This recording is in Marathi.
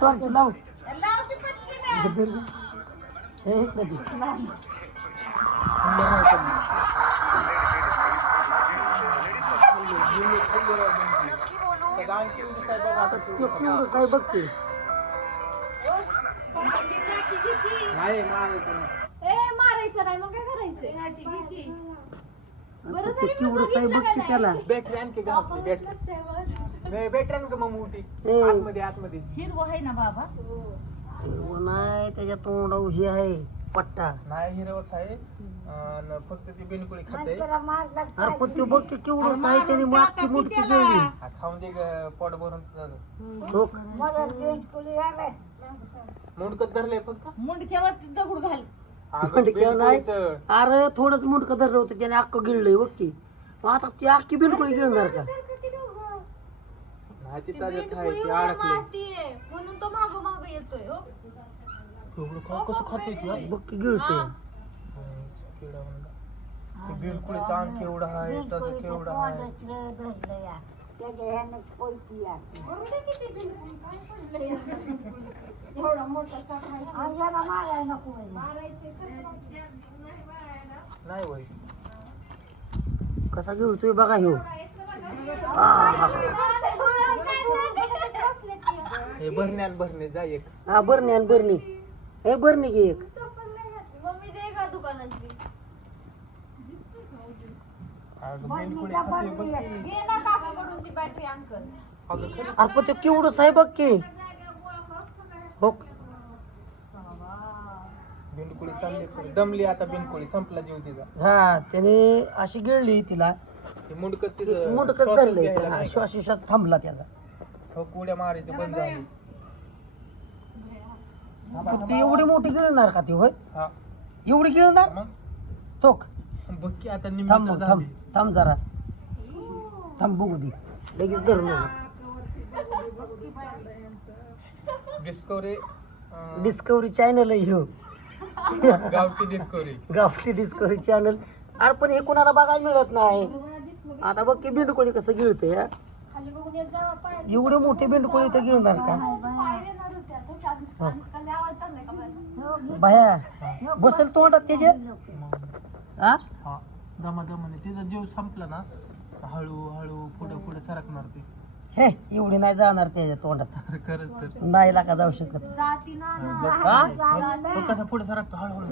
टॉर्च लाव लावती पटकी ना. हे इकडे दे. आता तो केवढं साहेब बघते नाही मारायचं नाही. ए मारायचं नाही मग काय करायचं? बरं तो तरी केवढं साहेब बघते त्याला बॅटरी आणखी का आपली बॅटरी बॅटरी आणखी मग मोठी ए. आतमध्ये आतमध्ये हिरवं आहे ना बाबा. हिरवं नाही त्याच्या तोंडावर हे आहे पट्टा नाही हिरवच आहे आणि फक्त ती बेनकुळी खाते अरे पण ते बघ की केवढं साहेब त्याने मागची मुडकी गिळली खाऊन दे पोट भरून तुझं. हो मुंडकत धरलंय फक्त मुंडक्यावर दगड घाल. अगं मुंडक्यावर नाही. बेनकुळीचं. अरे थोडंच मुंडकं धरलं होतं त्याने अख्खं गिळलंय बघ की मग आता ती अख्खी बिलकुल गिळणार का नाही ती ताज्यात आहे ती अडकली म्हणून तो माग माग येतोय हो. केवढं खाऊ कसं खाते तू बघ की गिळते ते बिलकुळीचं अंग केवढं आहे त्याचं केवढं आहे नाही वय कसा गिळतोय बघा ह्यो हे भरणे जा एक हा बरणी आणि बरणी हे बरणी घे एक मम्मी दे का दुकानातली. अगं बेनकुळी खाते बघ की. घे ना काकाकडून ती बॅटरी अंकल. अगं खरं अरे पण ते केवढं साहेब बघ की हो बिनकुळी चालली पुढे. दमली आता बिनकुळी संपला जीव तिचा. हा त्याने अशी गिळली तिला ते मुंडकत तिचं मुंडकच श्वासच धरलंय घ्यायला त्याला नाही. श्वासोश्वास थांबला त्याचा हो कुड्या मारायचं बंद झाली. पण ती एवढी मोठी गिळणार का ती होय हा एवढी गिळणार मग तोक बघ की आता थांब निमित्त मग, थांब झाली. थांब जरा थांब बघू दे लगेच धरू नको डिस्कवरी डिस्कवरी चॅनल आहे ह्यो गावठी डिस्कवरी. गावठी डिस्कवरी चॅनल अरे पण हे कोणाला बघायला मिळत नाही आता बघ की बेंडकोळी कसं गिळते हा खाली बघून येत जावा पाय. एवढी मोठी बेंडकोळी तर गिळणार का पाय देणार होत्या तो चार दिवस. खाली आवाज तर नाही का माझा? बाया बसेल तोंडात त्याच्या हा हा दमाने तिचा जीव संपला ना हळू हळू पुढे पुढे सरकणार ते. हे एवढी नाही जाणार त्याच्या तोंडात खरंच तर नाही लागा जाऊ शकत जाती ना हा तो कसा पुढे सरकतो हळूहळू.